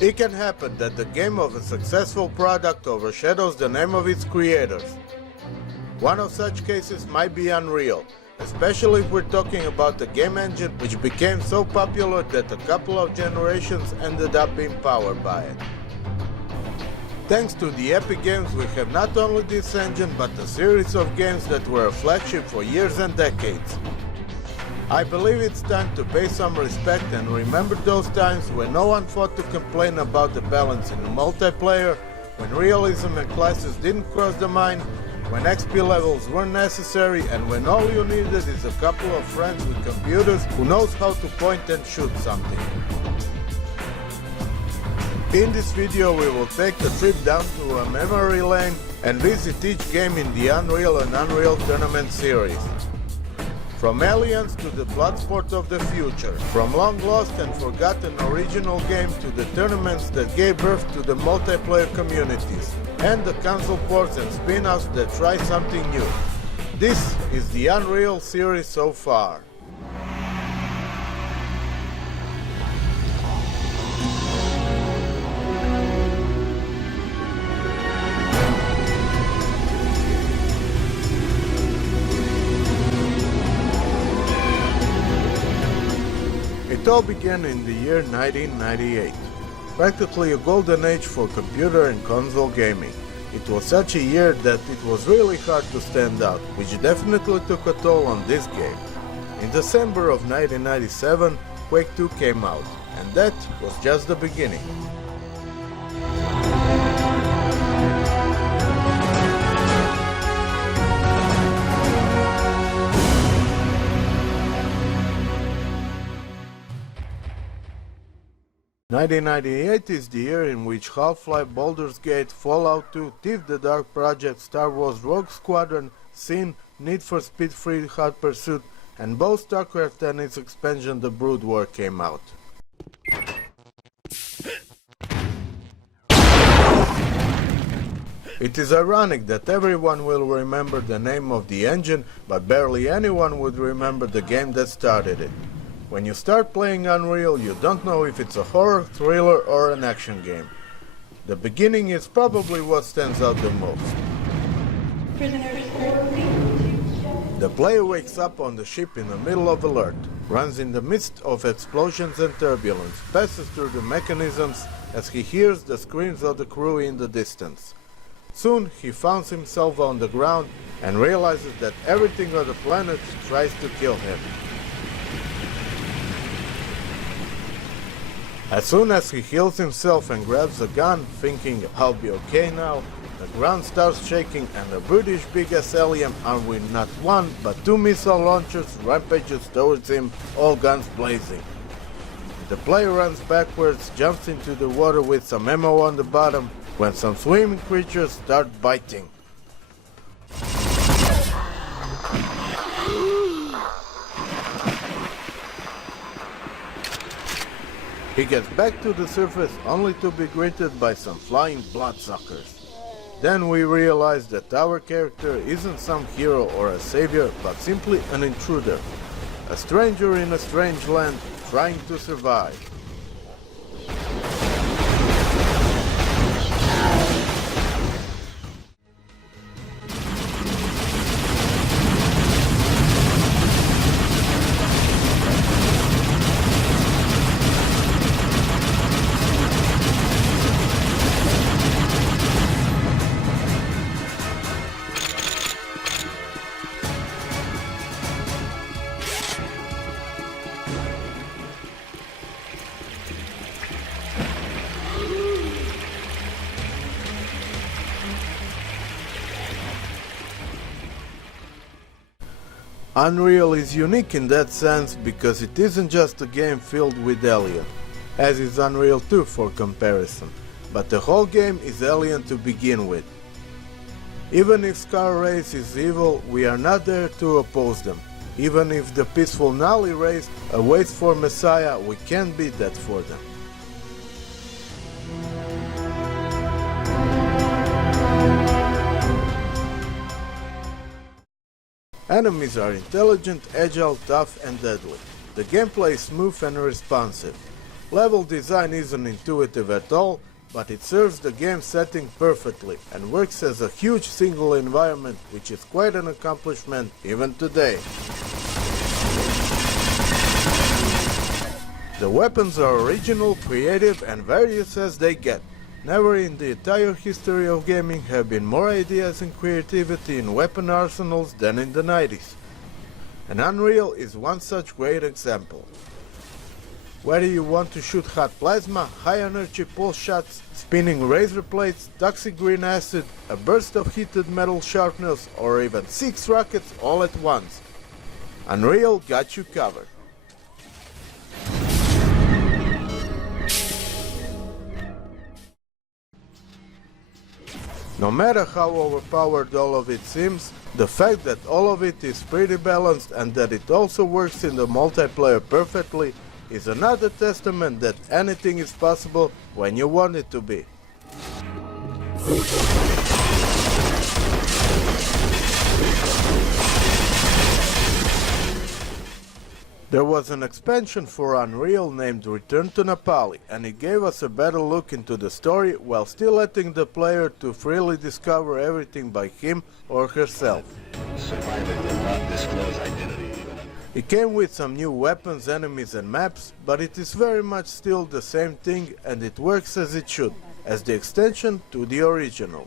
It can happen that the game of a successful product overshadows the name of its creators. One of such cases might be Unreal, especially if we're talking about the game engine which became so popular that a couple of generations ended up being powered by it. Thanks to the Epic Games, we have not only this engine but a series of games that were a flagship for years and decades. I believe it's time to pay some respect and remember those times when no one thought to complain about the balance in the multiplayer, when realism and classes didn't cross the mind, when XP levels weren't necessary, and when all you needed is a couple of friends with computers who knows how to point and shoot something. In this video we will take a trip down to a memory lane and visit each game in the Unreal and Unreal Tournament series. From Aliens to the Bloodsport of the future, from long-lost and forgotten original games to the tournaments that gave birth to the multiplayer communities, and the console ports and spin-offs that try something new. This is the Unreal series so far. It all began in the year 1998, practically a golden age for computer and console gaming. It was such a year that it was really hard to stand out, which definitely took a toll on this game. In December of 1997, Quake 2 came out, and that was just the beginning. (1998) is the year in which Half-Life, Baldur's Gate, Fallout 2, Thief the Dark Project, Star Wars Rogue Squadron, Sin, Need for Speed Free Hot Pursuit, and both StarCraft and its expansion The Brood War came out. It is ironic that everyone will remember the name of the engine, but barely anyone would remember the game that started it. When you start playing Unreal, you don't know if it's a horror, thriller, or an action game. The beginning is probably what stands out the most. The player wakes up on the ship in the middle of alert, runs in the midst of explosions and turbulence, passes through the mechanisms as he hears the screams of the crew in the distance. Soon he finds himself on the ground and realizes that everything on the planet tries to kill him. As soon as he heals himself and grabs a gun, thinking I'll be okay now, the ground starts shaking and a British big-ass alien armed with not one but two missile launchers rampages towards him, all guns blazing. The player runs backwards, jumps into the water with some ammo on the bottom, when some swimming creatures start biting. He gets back to the surface only to be greeted by some flying bloodsuckers. Then we realize that our character isn't some hero or a savior, but simply an intruder. A stranger in a strange land trying to survive. Unreal is unique in that sense because it isn't just a game filled with aliens, as is Unreal 2 for comparison, but the whole game is alien to begin with. Even if Scar race is evil, we are not there to oppose them. Even if the peaceful Nali race awaits for Messiah, we can't beat that for them. Enemies are intelligent, agile, tough and deadly. The gameplay is smooth and responsive. Level design isn't intuitive at all, but it serves the game setting perfectly and works as a huge single environment, which is quite an accomplishment even today. The weapons are original, creative and various as they get. Never in the entire history of gaming have been more ideas and creativity in weapon arsenals than in the 90s. And Unreal is one such great example. Whether you want to shoot hot plasma, high energy pulse shots, spinning razor blades, toxic green acid, a burst of heated metal sharpness, or even 6 rockets all at once, Unreal got you covered. No matter how overpowered all of it seems, the fact that all of it is pretty balanced and that it also works in the multiplayer perfectly is another testament that anything is possible when you want it to be. There was an expansion for Unreal named Return to Nepali, and it gave us a better look into the story while still letting the player to freely discover everything by him or herself. Survivor will not disclose identity. It came with some new weapons, enemies and maps, but it is very much still the same thing and it works as it should, as the extension to the original.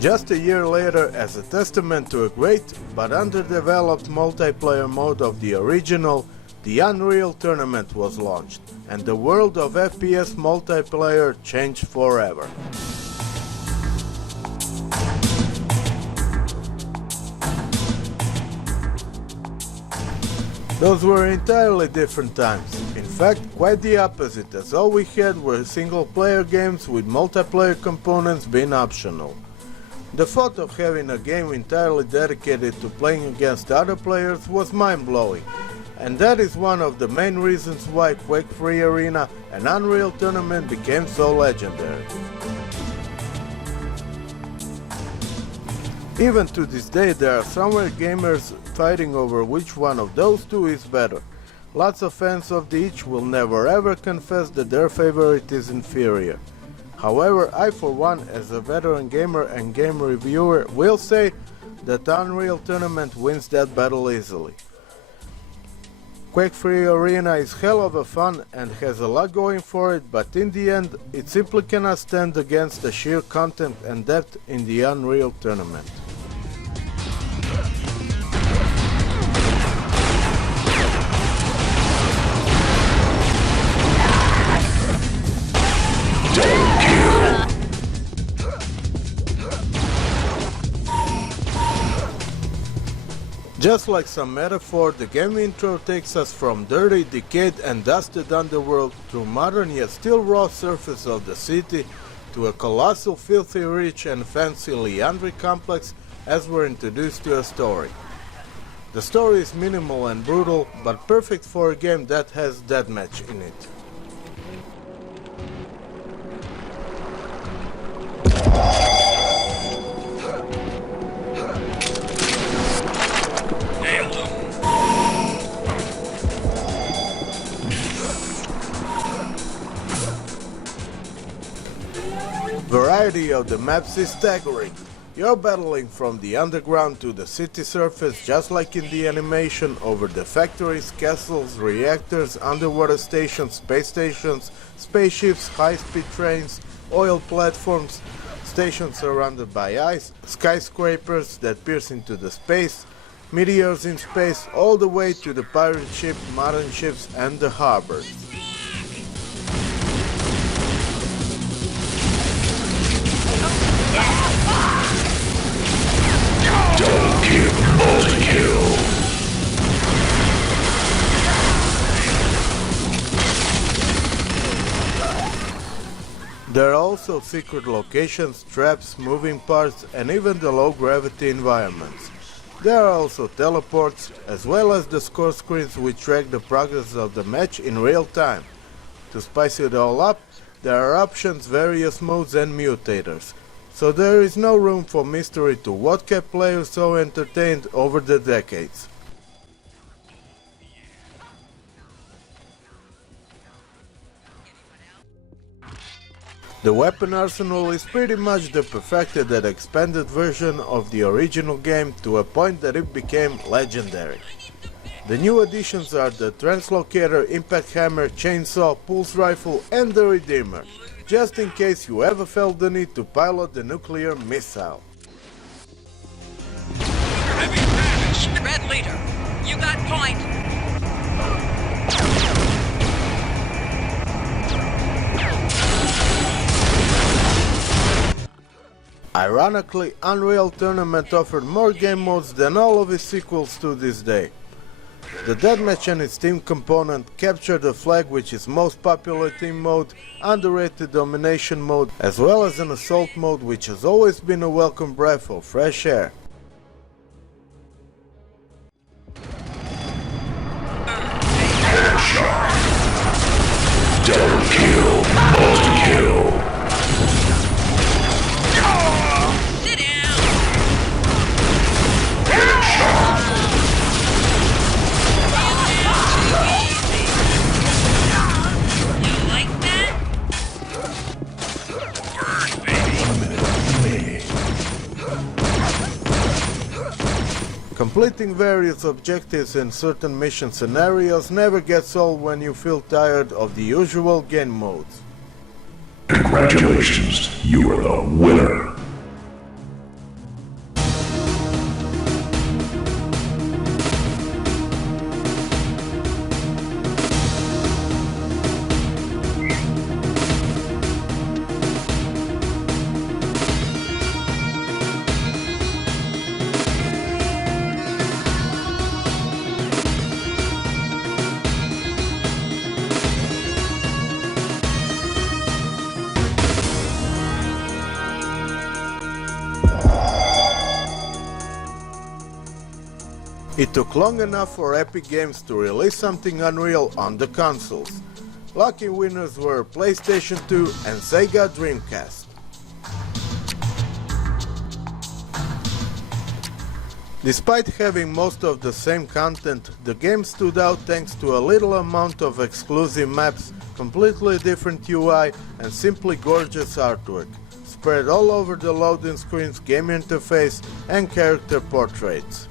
Just a year later, as a testament to a great but underdeveloped multiplayer mode of the original, the Unreal Tournament was launched, and the world of FPS multiplayer changed forever. Those were entirely different times. In fact, quite the opposite, as all we had were single-player games with multiplayer components being optional. The thought of having a game entirely dedicated to playing against other players was mind-blowing, and that is one of the main reasons why Quake 3 Arena and Unreal Tournament became so legendary. Even to this day there are somewhere gamers fighting over which one of those two is better. Lots of fans of the each will never ever confess that their favorite is inferior. However, I for one, as a veteran gamer and game reviewer, will say that Unreal Tournament wins that battle easily. Quake 3 Arena is hell of a fun and has a lot going for it, but in the end it simply cannot stand against the sheer content and depth in the Unreal Tournament. Just like some metaphor, the game intro takes us from dirty, decayed and dusted underworld through modern yet still raw surface of the city to a colossal, filthy, rich and fancy Leandri complex as we're introduced to a story. The story is minimal and brutal, but perfect for a game that has deathmatch in it. Variety of the maps is staggering. You're battling from the underground to the city surface just like in the animation, over the factories, castles, reactors, underwater stations, space stations, spaceships, high-speed trains, oil platforms, stations surrounded by ice, skyscrapers that pierce into the space, meteors in space, all the way to the pirate ship, modern ships, and the harbors. Double kill, multi-kill. There are also secret locations, traps, moving parts, and even the low-gravity environments. There are also teleports, as well as the score screens which track the progress of the match in real time. To spice it all up, there are options, various modes, and mutators. So there is no room for mystery to what kept players so entertained over the decades. The weapon arsenal is pretty much the perfected and expanded version of the original game to a point that it became legendary. The new additions are the Translocator, Impact Hammer, Chainsaw, Pulse Rifle, and the Redeemer, just in case you ever felt the need to pilot the nuclear missile. Heavy damage! Red leader, you got point! Ironically, Unreal Tournament offered more game modes than all of its sequels to this day. The Deathmatch and its team component, Capture the Flag, which is most popular team mode, underrated Domination mode, as well as an Assault mode which has always been a welcome breath of fresh air. Headshot. Double kill, multi-kill. Sit down! Headshot. You like that? Burn, baby. Completing various objectives in certain mission scenarios never gets old when you feel tired of the usual game modes. Congratulations, you are the winner. It took long enough for Epic Games to release something unreal on the consoles. Lucky winners were PlayStation 2 and Sega Dreamcast. Despite having most of the same content, the game stood out thanks to a little amount of exclusive maps, completely different UI, and simply gorgeous artwork, spread all over the loading screens, game interface, and character portraits.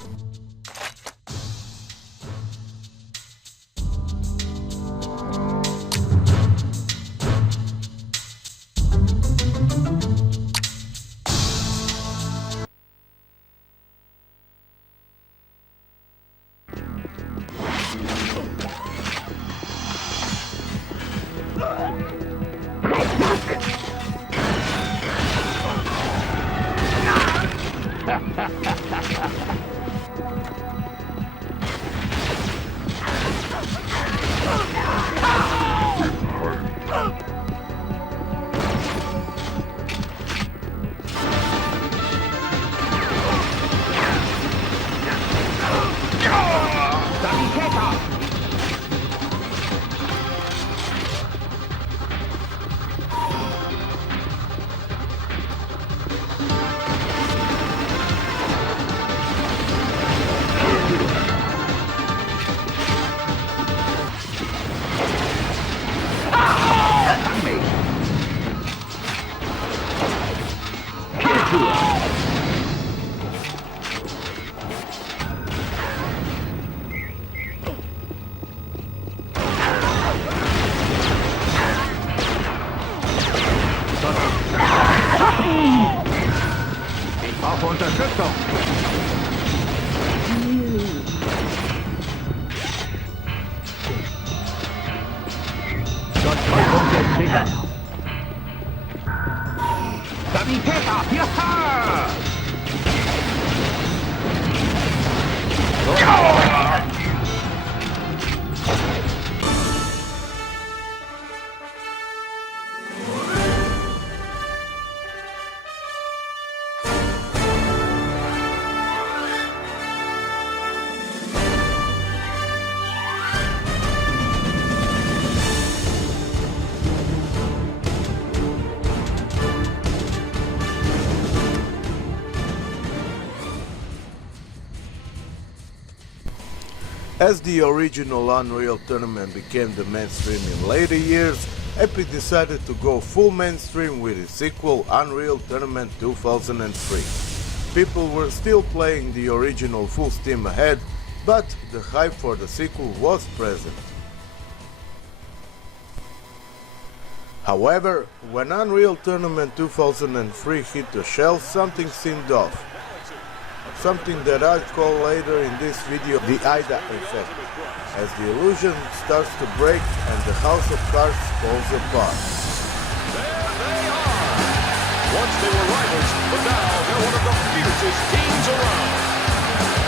Krypta. As the original Unreal Tournament became the mainstream in later years, Epic decided to go full mainstream with its sequel Unreal Tournament 2003. People were still playing the original full steam ahead, but the hype for the sequel was present. However, when Unreal Tournament 2003 hit the shelves, something seemed off. Something that I'll call later in this video the AIDA effect, as the illusion starts to break and the house of cards falls apart. There they are! Once they were rivals, but now they're one of the fiercest teams around.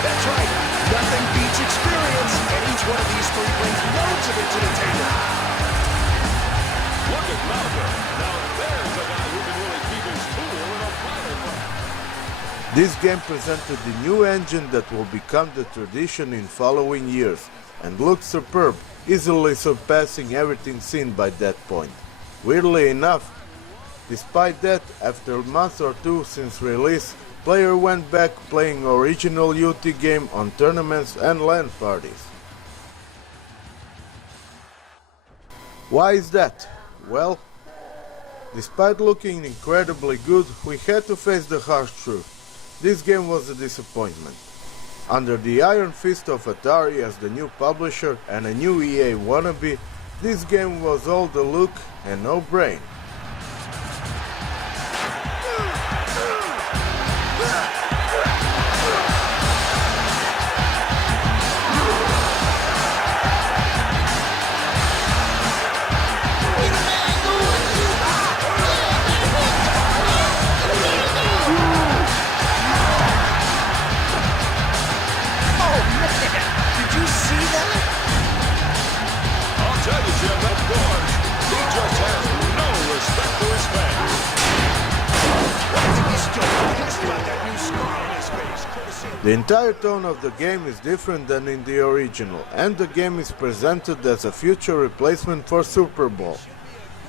That's right. Nothing beats experience, and each one of these three brings loads of it to the table. Look at Malcolm. Now there's a guy who can really keep his cool in a final fight. This game presented the new engine that will become the tradition in following years, and looked superb, easily surpassing everything seen by that point. Weirdly enough, despite that, after a month or two since release, player went back playing original UT game on tournaments and LAN parties. Why is that? Well, despite looking incredibly good, we had to face the harsh truth. This game was a disappointment. Under the iron fist of Atari as the new publisher and a new EA wannabe, this game was all the look and no brain. The entire tone of the game is different than in the original, and the game is presented as a future replacement for Super Bowl.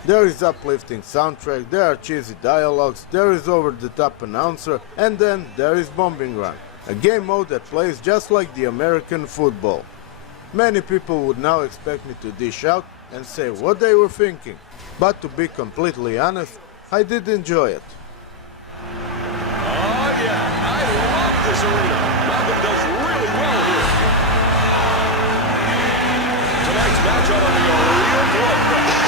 There is uplifting soundtrack, there are cheesy dialogues, there is over-the-top announcer, and then there is Bombing Run, a game mode that plays just like the American football. Many people would now expect me to dish out and say what they were thinking, but to be completely honest, I did enjoy it. Oh yeah, I love this arena. Malcolm does really well here. Tonight's matchup will be a real bloodbath.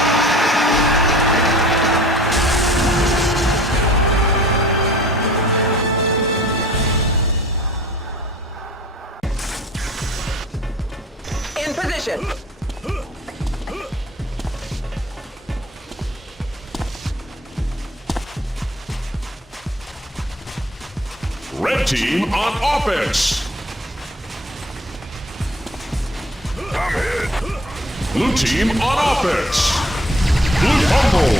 In position. Red team on offense. I'm hit. Blue team on offense. Blue fumble.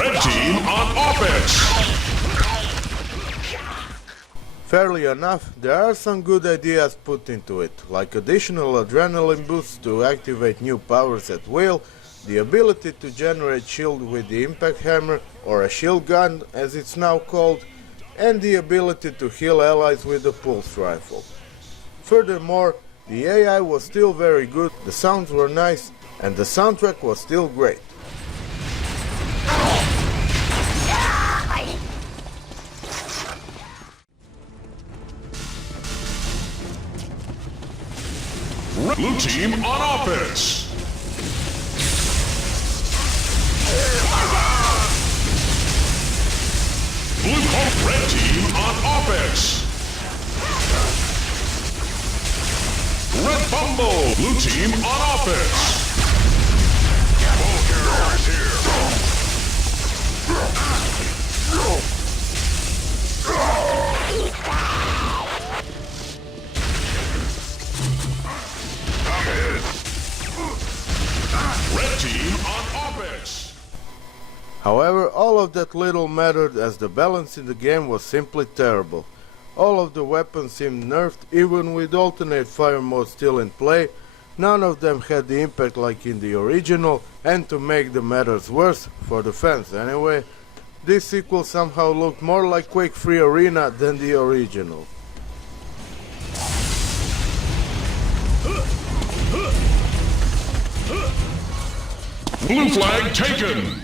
Red team on offense. Fairly enough, there are some good ideas put into it, like additional adrenaline boosts to activate new powers at will, the ability to generate shield with the impact hammer, or a shield gun as it's now called, and the ability to heal allies with the pulse rifle. Furthermore, the AI was still very good, the sounds were nice, and the soundtrack was still great. Blue team on offense. Double! Blue team on offense! All characters here! I'm hit! Red team on offense! However, all of that little mattered as the balance in the game was simply terrible. All of the weapons seemed nerfed, even with alternate fire mode still in play. None of them had the impact like in the original, and to make the matters worse, for the fans anyway, this sequel somehow looked more like Quake 3 Arena than the original. Blue flag taken!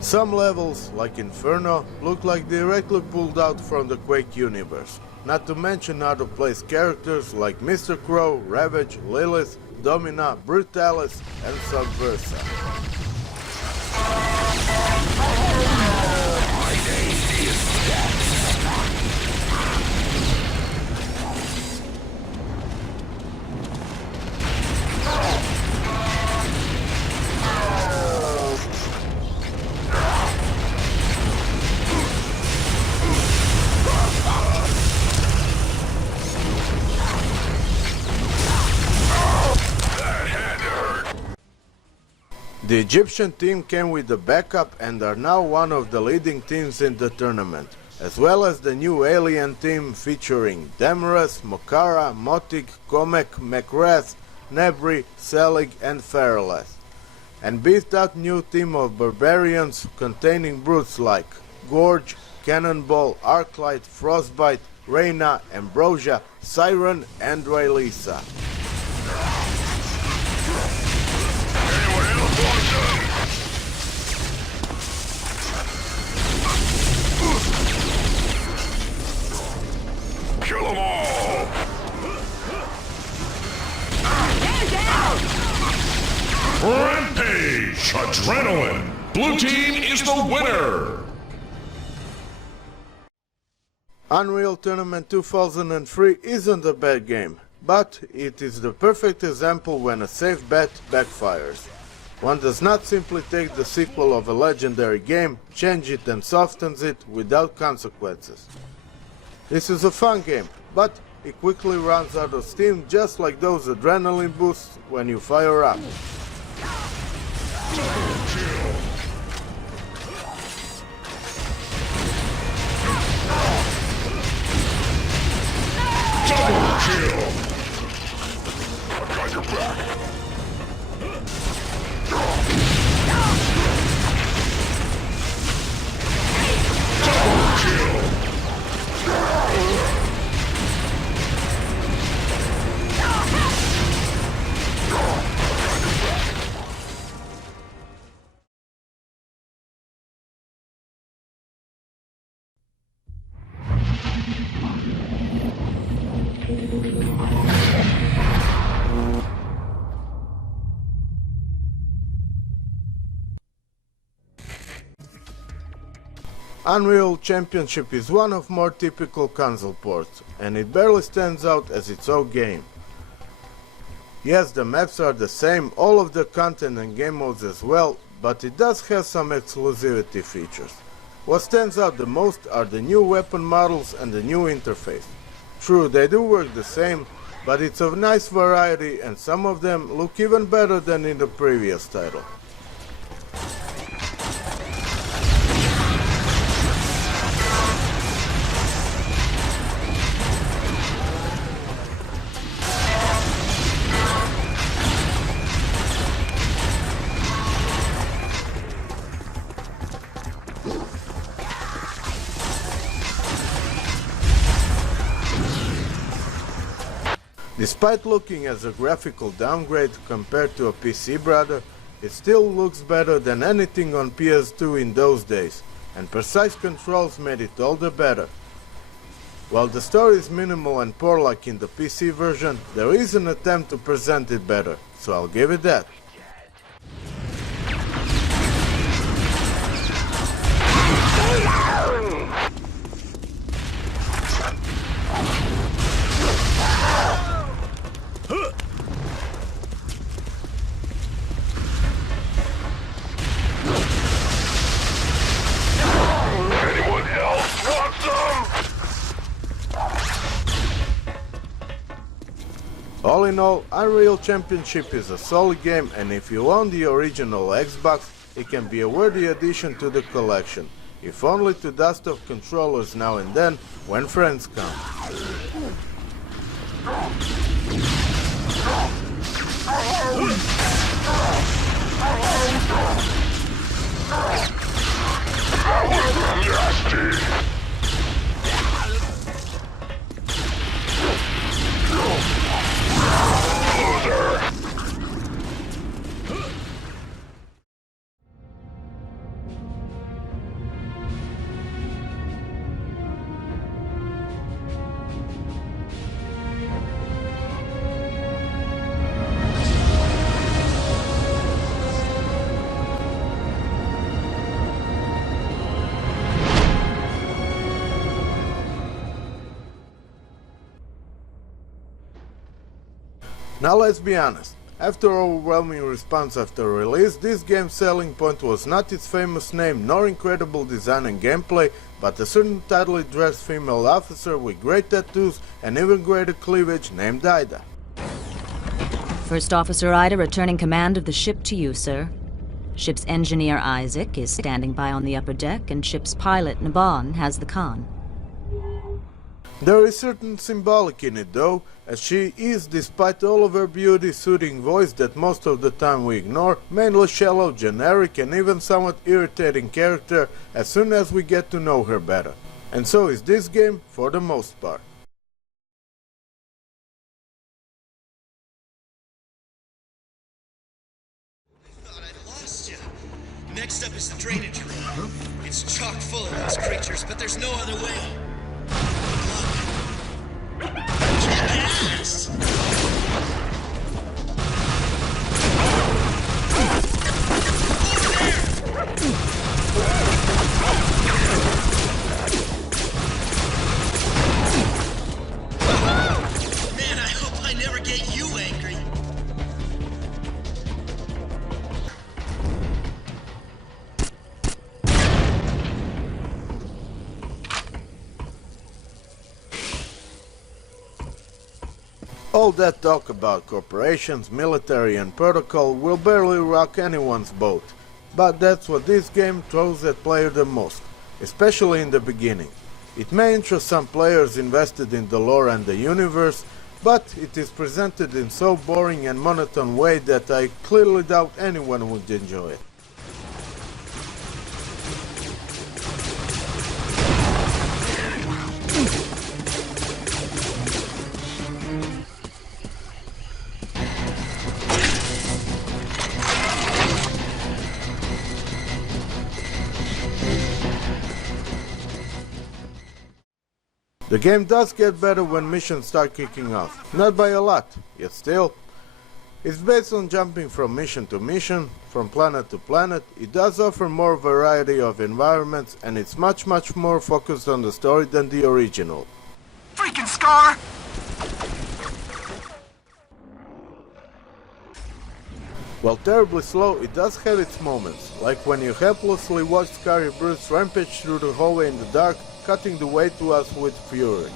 Some levels, like Inferno, look like directly pulled out from the Quake universe. Not to mention out-of-place characters like Mr. Crow, Ravage, Lilith, Domina, Brutalis, and Subversa. The Egyptian team came with the backup and are now one of the leading teams in the tournament, as well as the new alien team featuring Demerus, Mokara, Motik, Komek, Mekrath, Nebri, Selig and Fareleth, and beefed out new team of barbarians containing brutes like Gorge, Cannonball, Arclight, Frostbite, Reyna, Ambrosia, Siren and Raelisa. Kill them all! Rampage! Adrenaline! Blue team is the winner! Unreal Tournament 2003 isn't a bad game, but it is the perfect example when a safe bet backfires. One does not simply take the sequel of a legendary game, change it and softens it without consequences. This is a fun game, but it quickly runs out of steam just like those adrenaline boosts when you fire up. Double kill! I got your back! Double kill! Unreal Championship is one of more typical console ports, and it barely stands out as its own game. Yes, the maps are the same, all of the content and game modes as well, but it does have some exclusivity features. What stands out the most are the new weapon models and the new interface. True, they do work the same, but it's of nice variety and some of them look even better than in the previous title. Despite looking as a graphical downgrade compared to a PC brother, it still looks better than anything on PS2 in those days, and precise controls made it all the better. While the story is minimal and poor like in the PC version, there is an attempt to present it better, so I'll give it that. All in all, Unreal Championship is a solid game, and if you own the original Xbox, it can be a worthy addition to the collection, if only to dust off controllers now and then when friends come. Now let's be honest, after overwhelming response after release, this game's selling point was not its famous name nor incredible design and gameplay, but a certain tidily dressed female officer with great tattoos and even greater cleavage named Ida. First Officer Ida returning command of the ship to you, sir. Ship's engineer Isaac is standing by on the upper deck, and ship's pilot Naban has the con. There is certain symbolic in it though, as she is, despite all of her beauty, soothing voice that most of the time we ignore, mainly shallow, generic and even somewhat irritating character as soon as we get to know her better. And so is this game for the most part. I thought I'd lost you. Next up is the drainage room. It's chock full of those creatures, but there's no other way. Yes! Man, I hope I never get you angry. All that talk about corporations, military and protocol will barely rock anyone's boat, but that's what this game throws at player the most, especially in the beginning. It may interest some players invested in the lore and the universe, but it is presented in so boring and monotone way that I clearly doubt anyone would enjoy it. The game does get better when missions start kicking off, not by a lot, yet still. It's based on jumping from mission to mission, from planet to planet. It does offer more variety of environments, and it's much more focused on the story than the original. Freaking Scar! While terribly slow, it does have its moments, like when you helplessly watch Scary Bruce rampage through the hallway in the dark, cutting the way to us with fury.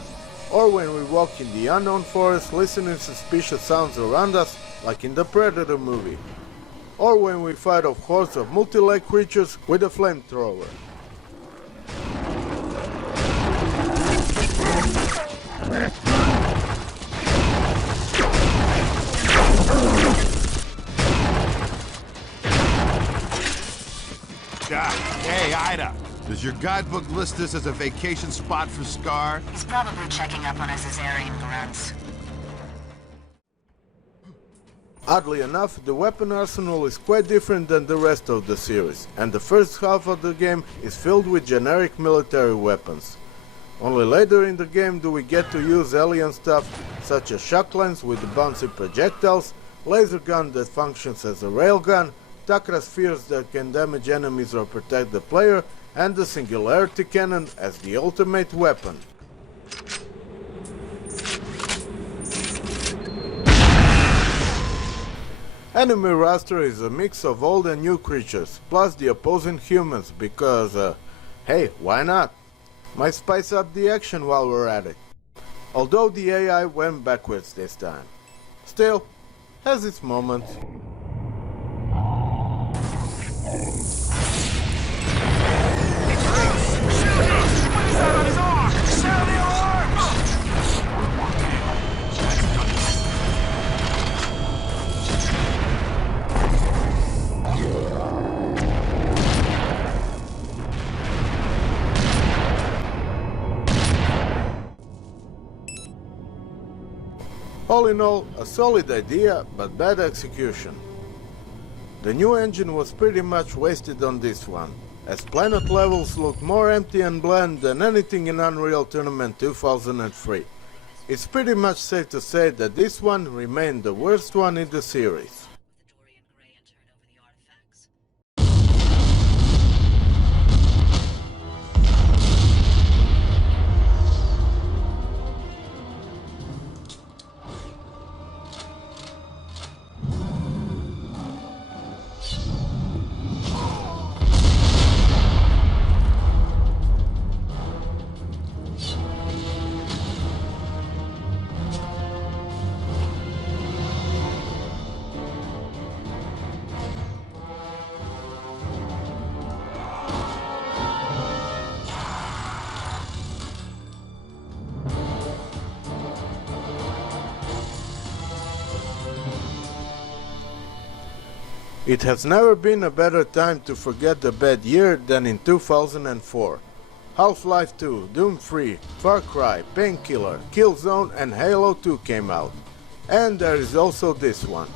Or when we walk in the unknown forest listening to suspicious sounds around us, like in the Predator movie. Or when we fight off hordes of multi-leg creatures with a flamethrower. Hey, Ida, does your guidebook list this as a vacation spot for Scar? He's probably checking up on his Azarian grunts. Oddly enough, the weapon arsenal is quite different than the rest of the series, and the first half of the game is filled with generic military weapons. Only later in the game do we get to use alien stuff, such as shocklines with bouncy projectiles, laser gun that functions as a railgun, Takra spheres that can damage enemies or protect the player, and the singularity cannon as the ultimate weapon. Enemy roster is a mix of old and new creatures, plus the opposing humans, because, hey, why not? Might spice up the action while we're at it. Although the AI went backwards this time. Still, has its moments. All in all, a solid idea, but bad execution. The new engine was pretty much wasted on this one, as planet levels look more empty and bland than anything in Unreal Tournament 2003. It's pretty much safe to say that this one remained the worst one in the series. It has never been a better time to forget the bad year than in 2004. Half-Life 2, Doom 3, Far Cry, Painkiller, Killzone and Halo 2 came out. And there is also this one.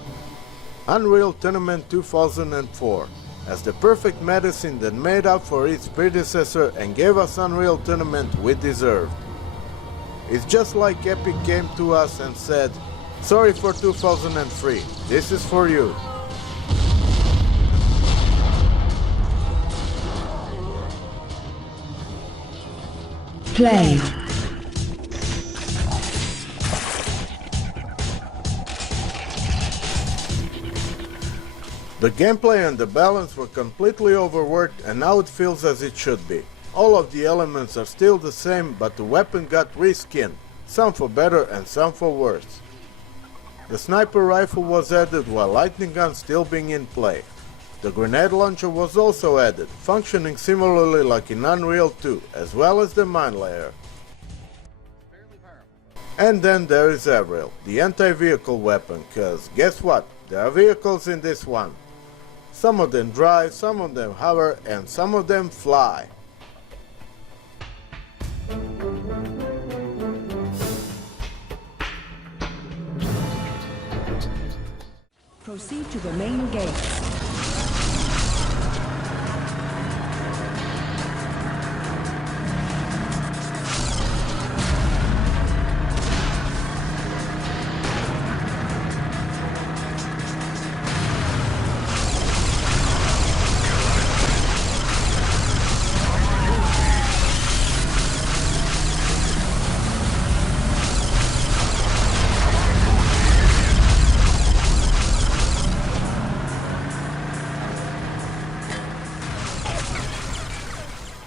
Unreal Tournament 2004, as the perfect medicine that made up for its predecessor and gave us Unreal Tournament we deserved. It's just like Epic came to us and said, "Sorry for 2003, this is for you." Play. The gameplay and the balance were completely overworked and now it feels as it should be. All of the elements are still the same, but the weapon got reskinned, some for better and some for worse. The sniper rifle was added while lightning gun still being in play. The grenade launcher was also added, functioning similarly like in Unreal 2, as well as the mine layer. And then there is Avril, the anti-vehicle weapon, cause guess what? There are vehicles in this one. Some of them drive, some of them hover, and some of them fly. Proceed to the main gate.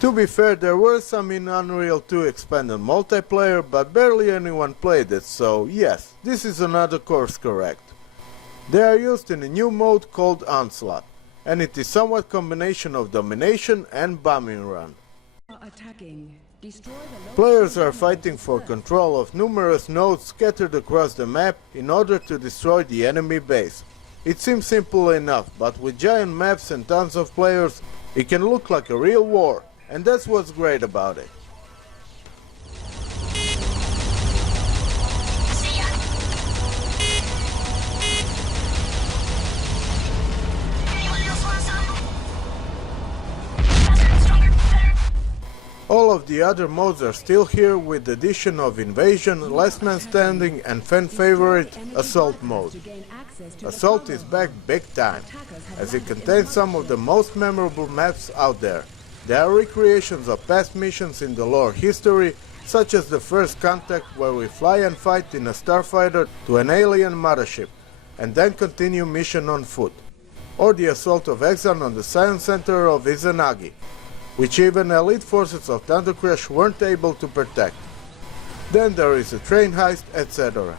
To be fair, there were some in Unreal 2 expanded multiplayer, but barely anyone played it, so yes, this is another course correct. They are used in a new mode called Onslaught, and it is somewhat combination of domination and bombing run. Players are fighting for control of numerous nodes scattered across the map in order to destroy the enemy base. It seems simple enough, but with giant maps and tons of players, it can look like a real war. And that's what's great about it. All of the other modes are still here with the addition of Invasion, Last Man Standing and fan favorite Assault mode. Assault is back big time, as it contains some of the most memorable maps out there. There are recreations of past missions in the lore history, such as the First Contact, where we fly and fight in a starfighter to an alien mothership, and then continue mission on foot. Or the assault of Exxon on the science center of Izanagi, which even elite forces of Thundercrash weren't able to protect. Then there is a train heist, etc.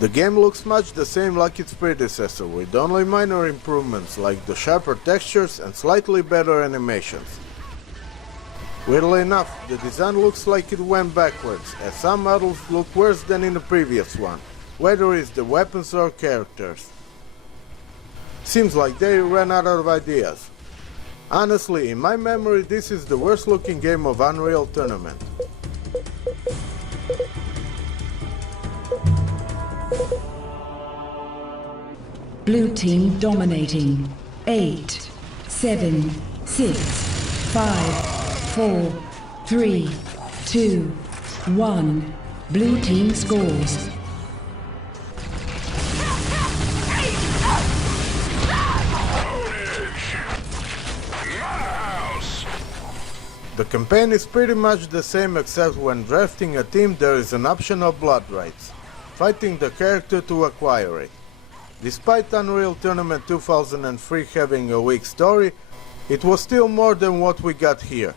The game looks much the same like its predecessor, with only minor improvements like the sharper textures and slightly better animations. Weirdly enough, the design looks like it went backwards, as some models look worse than in the previous one, whether it's the weapons or characters. Seems like they ran out of ideas. Honestly, in my memory, this is the worst looking game of Unreal Tournament. Blue team dominating. 8, 7, 6, 5, 4, 3, 2, 1. Blue team scores. The campaign is pretty much the same, except when drafting a team there is an option of blood rights, fighting the character to acquire it. Despite Unreal Tournament 2003 having a weak story, it was still more than what we got here.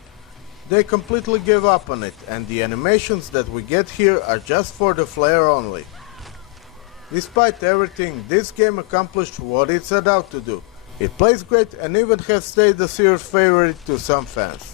They completely gave up on it, and the animations that we get here are just for the flair only. Despite everything, this game accomplished what it set out to do. It plays great and even has stayed a serious favorite to some fans.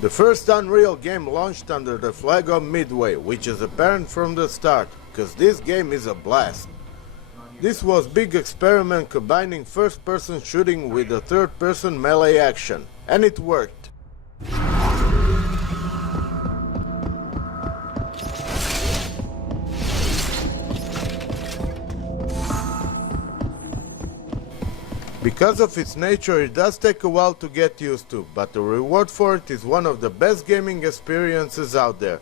The first Unreal game launched under the flag of Midway, which is apparent from the start, cause this game is a blast. This was big experiment combining first-person shooting with a third-person melee action, and it worked. Because of its nature, it does take a while to get used to, but the reward for it is one of the best gaming experiences out there.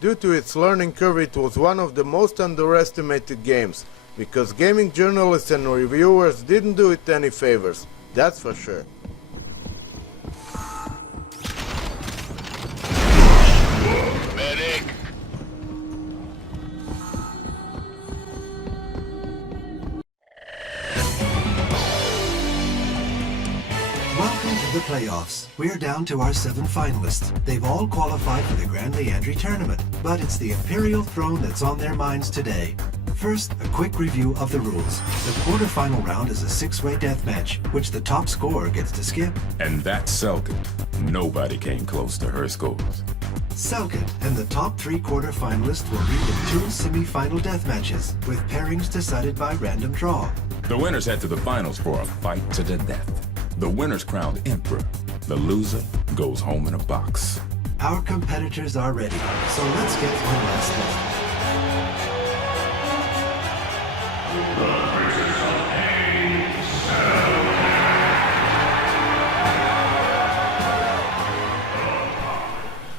Due to its learning curve, it was one of the most underestimated games, because gaming journalists and reviewers didn't do it any favors, that's for sure. Medic! Welcome to the playoffs. We're down to our 7 finalists. They've all qualified for the Grand Leandri tournament, but it's the Imperial throne that's on their minds today. First, a quick review of the rules. The quarterfinal round is a 6-way deathmatch, which the top scorer gets to skip. And that's Selkit. Nobody came close to her scores. Selkit and the top 3 quarterfinalists will meet in 2 semi-final deathmatches, with pairings decided by random draw. The winners head to the finals for a fight to the death. The winner's crowned Emperor. The loser goes home in a box. Our competitors are ready, so let's get one last look.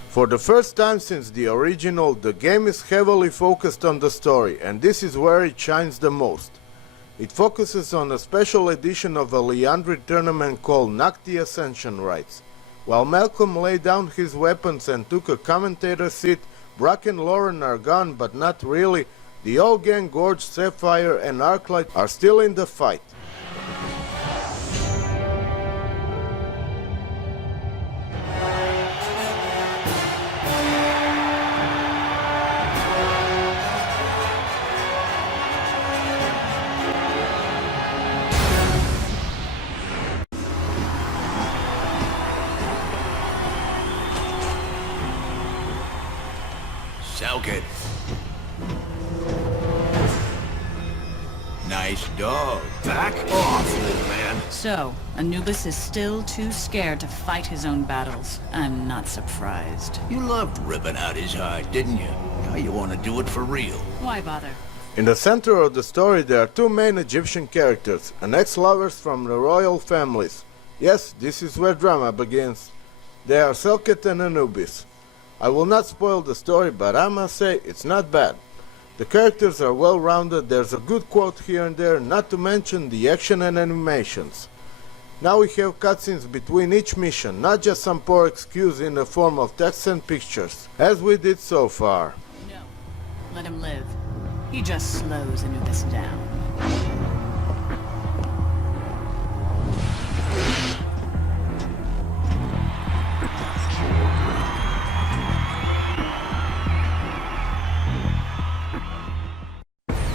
For the first time since the original, the game is heavily focused on the story, and this is where it shines the most. It focuses on a special edition of a Leandri tournament called Nocti Ascension Rites. While Malcolm laid down his weapons and took a commentator seat, Brock and Lauren are gone, but not really. The old gang Gorge, Sapphire and Arclight are still in the fight. Selkit. Nice dog. Back off, little man. So, Anubis is still too scared to fight his own battles. I'm not surprised. You loved ripping out his heart, didn't you? Now you want to do it for real. Why bother? In the center of the story there are two main Egyptian characters, and ex-lovers from the royal families. Yes, this is where drama begins. They are Selket and Anubis. I will not spoil the story, but I must say it's not bad. The characters are well rounded, there's a good quote here and there, not to mention the action and animations. Now we have cutscenes between each mission, not just some poor excuse in the form of text and pictures, as we did so far. No. Let him live. He just slows Anubis down.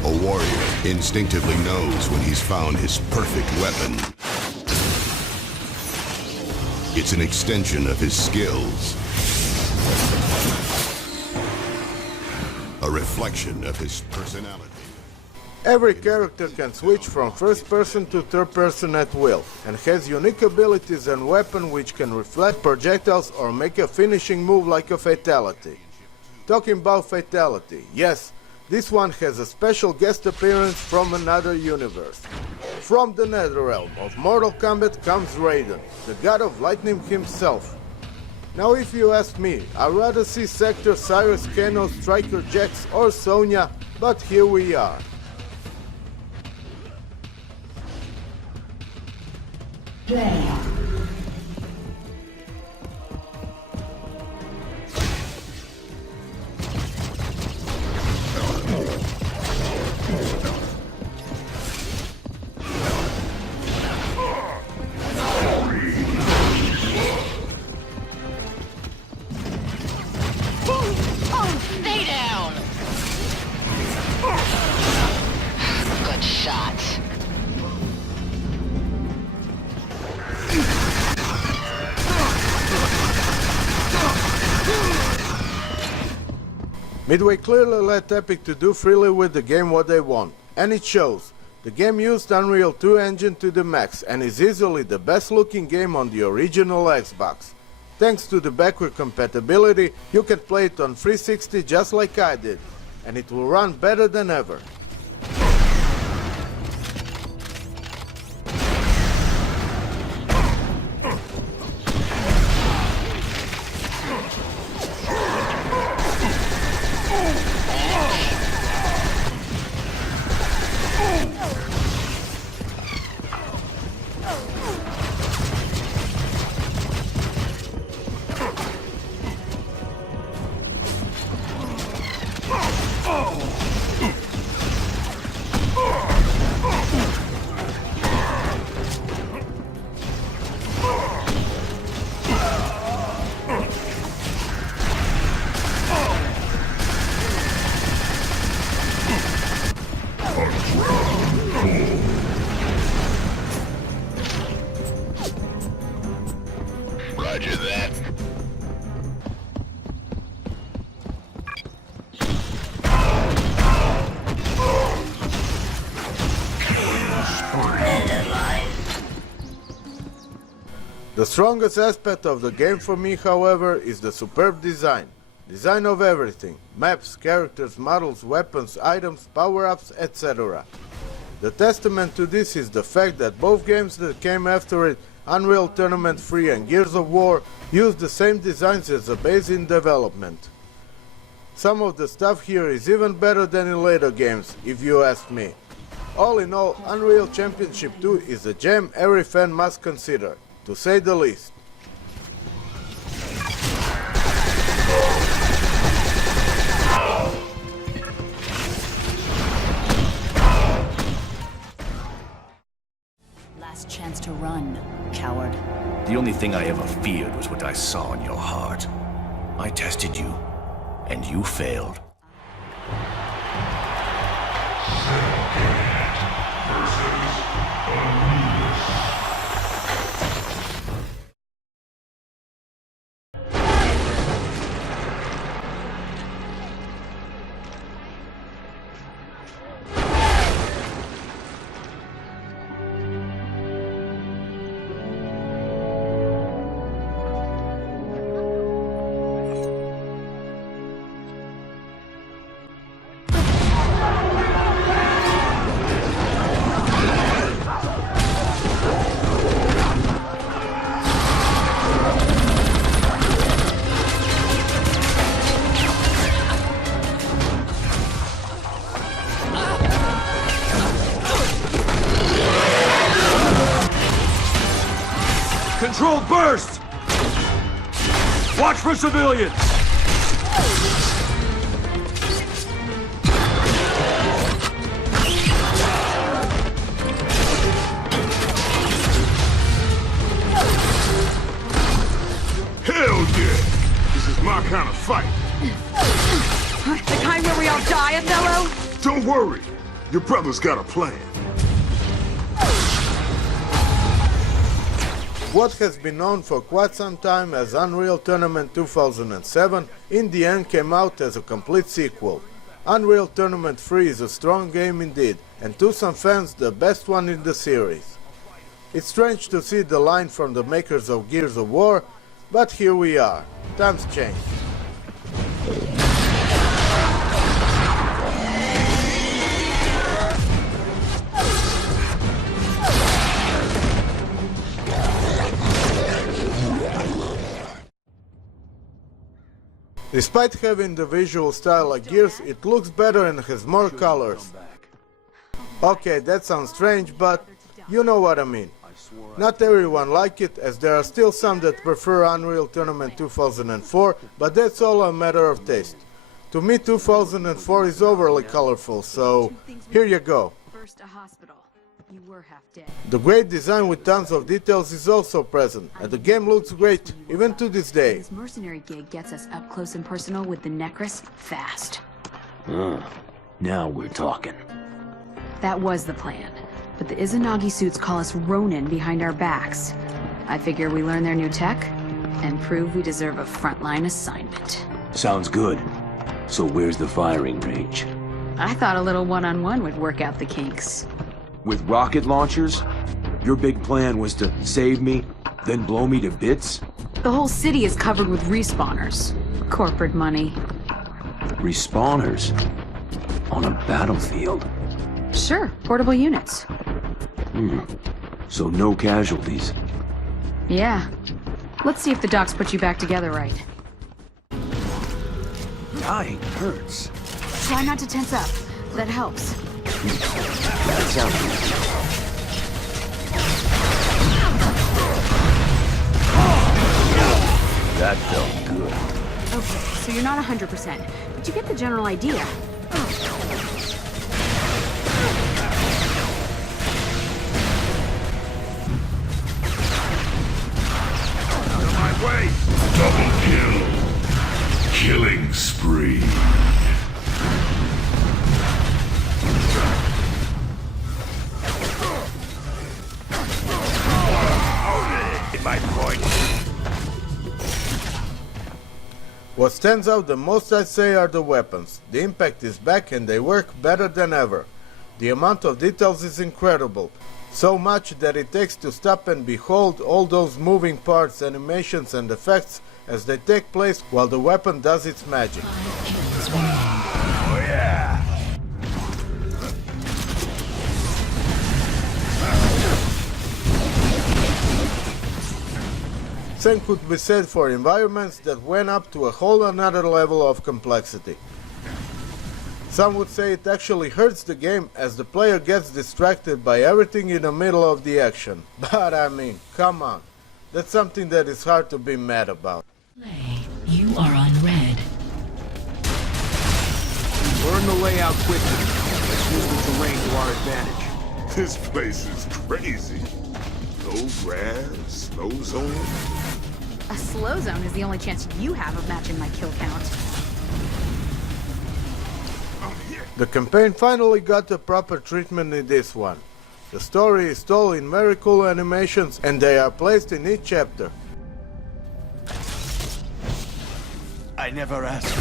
A warrior instinctively knows when he's found his perfect weapon. It's an extension of his skills. A reflection of his personality. Every character can switch from first person to third person at will, and has unique abilities and weapons which can reflect projectiles or make a finishing move like a fatality. Talking about fatality, yes, this one has a special guest appearance from another universe. From the Netherrealm of Mortal Kombat comes Raiden, the god of lightning himself. Now if you ask me, I'd rather see Sector, Cyrus, Kano, Striker, Jax or Sonya, but here we are. Play. Stay down! Good shot. Midway clearly let Epic to do freely with the game what they want, and it shows. The game used Unreal 2 engine to the max and is easily the best looking game on the original Xbox. Thanks to the backward compatibility, you can play it on 360 just like I did, and it will run better than ever. Roger that. The strongest aspect of the game for me, however, is the superb design. Design of everything. Maps, characters, models, weapons, items, power-ups, etc. The testament to this is the fact that both games that came after it, Unreal Tournament 3 and Gears of War, used the same designs as the base in development. Some of the stuff here is even better than in later games, if you ask me. All in all, Unreal Championship 2 is a gem every fan must consider, to say the least. Last chance to run, coward. The only thing I ever feared was what I saw in your heart. I tested you, and you failed. Controlled burst! Watch for civilians! Hell yeah! This is my kind of fight. The kind where we all die, Othello? Don't worry. Your brother's got a plan. What has been known for quite some time as Unreal Tournament 2007 in the end came out as a complete sequel. Unreal Tournament 3 is a strong game indeed, and to some fans the best one in the series. It's strange to see the line from the makers of Gears of War, but here we are. Times change. Despite having the visual style like Gears, it looks better and has more colors. Okay, that sounds strange, but you know what I mean. Not everyone like it, as there are still some that prefer Unreal Tournament 2004, but that's all a matter of taste. To me 2004 is overly colorful, so here you go. First a hospital. You were half dead. The great design with tons of details is also present, and the game looks great, even to this day. This mercenary gig gets us up close and personal with the Necris fast. Now we're talking. That was the plan. But the Izanagi suits call us Ronin behind our backs. I figure we learn their new tech and prove we deserve a frontline assignment. Sounds good. So where's the firing range? I thought a little one-on-one would work out the kinks. With rocket launchers? Your big plan was to save me, then blow me to bits? The whole city is covered with respawners. Corporate money. Respawners? On a battlefield? Sure, portable units. So no casualties? Yeah. Let's see if the docs put you back together right. Dying hurts. Try not to tense up. That helps. That sounds good. That felt good. Okay, so you're not 100%, but you get the general idea. Out of my way! Double kill. Killing spree. My point. What stands out the most, I'd say, are the weapons. The impact is back and they work better than ever. The amount of details is incredible. So much that it takes to stop and behold all those moving parts, animations and effects as they take place while the weapon does its magic. Oh yeah! Same could be said for environments that went up to a whole another level of complexity. Some would say it actually hurts the game as the player gets distracted by everything in the middle of the action. But I mean, come on. That's something that is hard to be mad about. You are on red. Learn the layout quickly. Let's use the terrain to our advantage. This place is crazy. No grass, no zone. A slow zone is the only chance you have of matching my kill count. The campaign finally got the proper treatment in this one. The story is told in very cool animations and they are placed in each chapter. I never asked.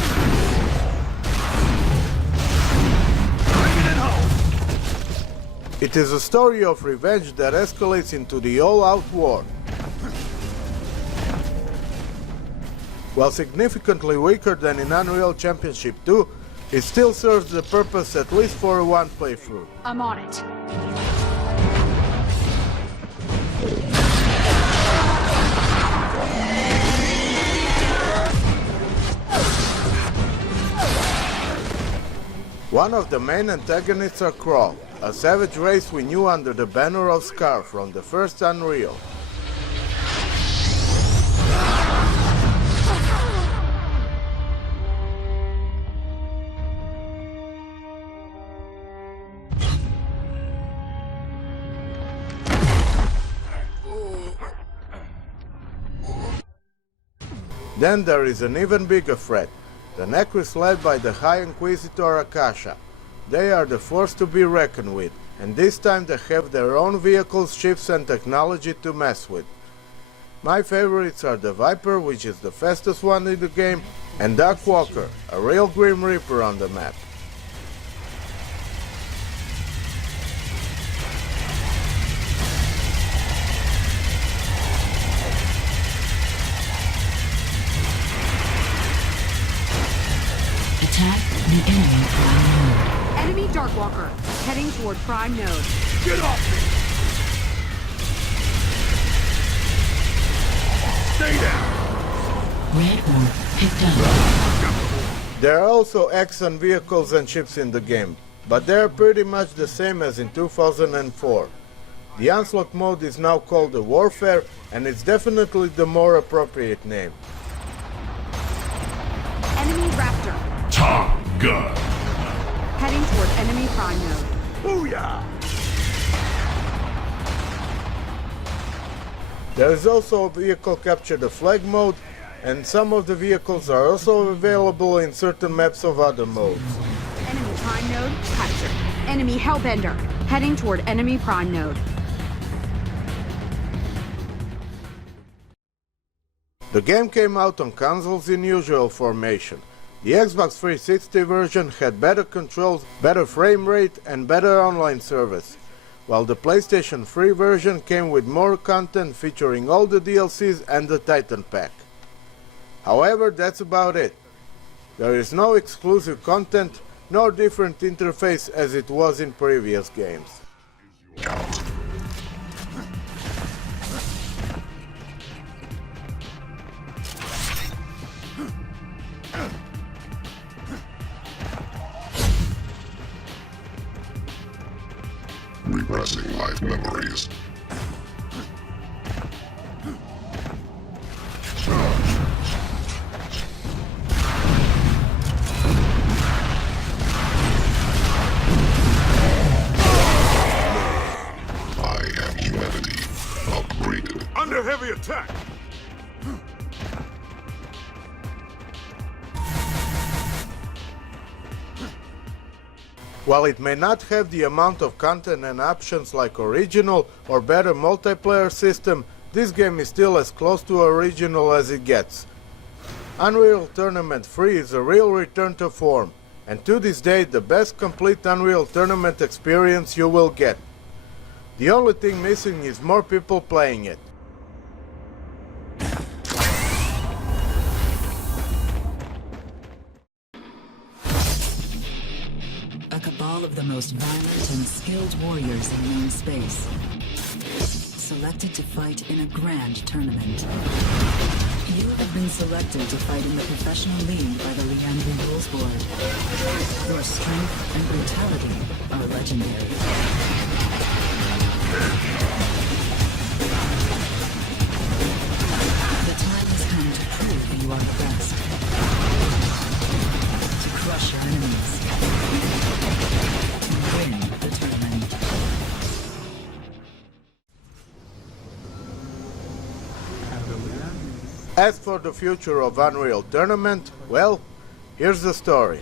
It is a story of revenge that escalates into the all-out war. While significantly weaker than in Unreal Championship 2, it still serves the purpose at least for one playthrough. I'm on it. One of the main antagonists are Crawl, a savage race we knew under the banner of Scar from the first Unreal. Then there is an even bigger threat. The Necrus led by the High Inquisitor Akasha. They are the force to be reckoned with, and this time they have their own vehicles, ships and technology to mess with. My favorites are the Viper, which is the fastest one in the game, and Darkwalker, a real Grim Reaper on the map. Attack the enemy prime node. Enemy Darkwalker, heading toward prime node. Get off me! Stay down! Red orb picked up. There are also Exxon vehicles and ships in the game, but they are pretty much the same as in 2004. The Onslaught mode is now called the Warfare, and it's definitely the more appropriate name. Enemy Raptor, Top Gun. heading toward enemy prime node. Booyah! There is also a vehicle capture the flag mode, and some of the vehicles are also available in certain maps of other modes. Enemy prime node captured. Enemy Hellbender, heading toward enemy prime node. The game came out on consoles in usual formation. The Xbox 360 version had better controls, better frame rate and better online service, while the PlayStation 3 version came with more content featuring all the DLCs and the Titan Pack. However, that's about it. There is no exclusive content, nor different interface as it was in previous games. Repressing life memories. I am humanity, upgraded. Under heavy attack! While it may not have the amount of content and options like original or better multiplayer system, this game is still as close to original as it gets. Unreal Tournament 3 is a real return to form, and to this day the best complete Unreal Tournament experience you will get. The only thing missing is more people playing it. A cabal of the most violent and skilled warriors in known space. Selected to fight in a grand tournament. You have been selected to fight in the professional league by the Leandri Rules Board. Your strength and brutality are legendary. The time has come to prove that you are the best. To crush your enemies. And win the tournament. As for the future of Unreal Tournament, well, here's the story.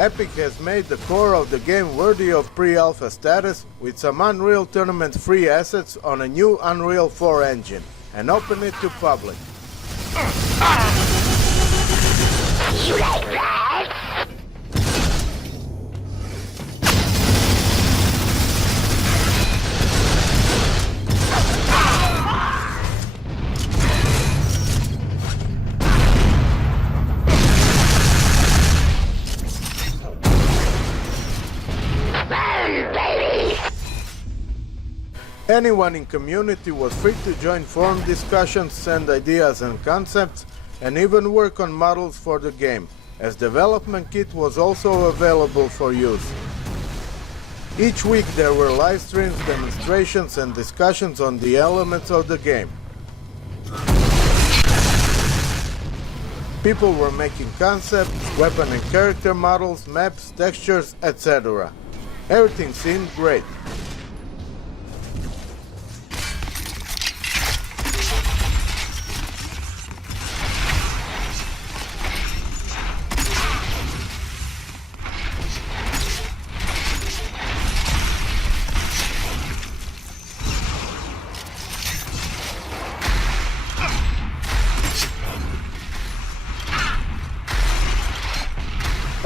Epic has made the core of the game worthy of pre-alpha status with some Unreal Tournament free assets on a new Unreal 4 engine, and open it to public. You like that? Anyone in community was free to join forum discussions, send ideas and concepts, and even work on models for the game, as development kit was also available for use. Each week there were live streams, demonstrations and discussions on the elements of the game. People were making concepts, weapon and character models, maps, textures, etc. Everything seemed great.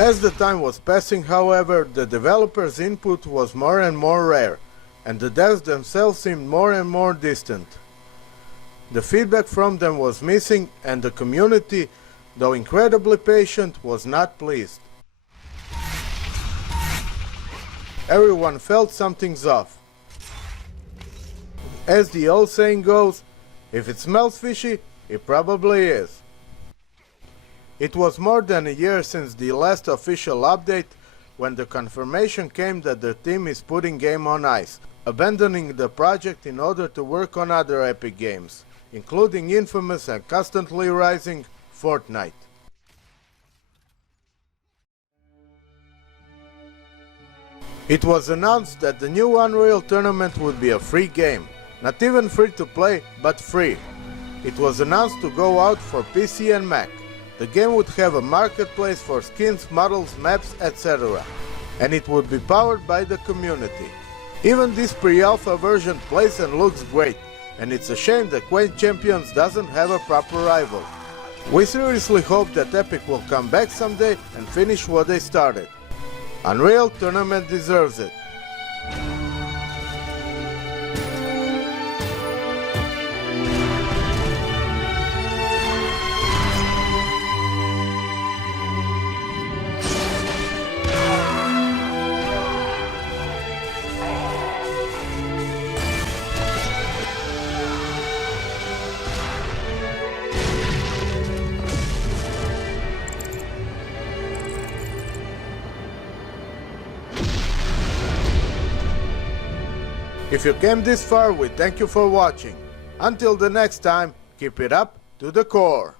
As the time was passing, however, the developers' input was more and more rare, and the devs themselves seemed more and more distant. The feedback from them was missing, and the community, though incredibly patient, was not pleased. Everyone felt something's off. As the old saying goes, if it smells fishy, it probably is. It was more than a year since the last official update when the confirmation came that the team is putting game on ice, abandoning the project in order to work on other epic games, including infamous and constantly rising Fortnite. It was announced that the new Unreal Tournament would be a free game, not even free to play, but free. It was announced to go out for PC and Mac. The game would have a marketplace for skins, models, maps, etc. And it would be powered by the community. Even this pre-alpha version plays and looks great, and it's a shame that Quaint Champions doesn't have a proper rival. We seriously hope that Epic will come back someday and finish what they started. Unreal Tournament deserves it. If you came this far, we thank you for watching. Until the next time, keep it up to the core.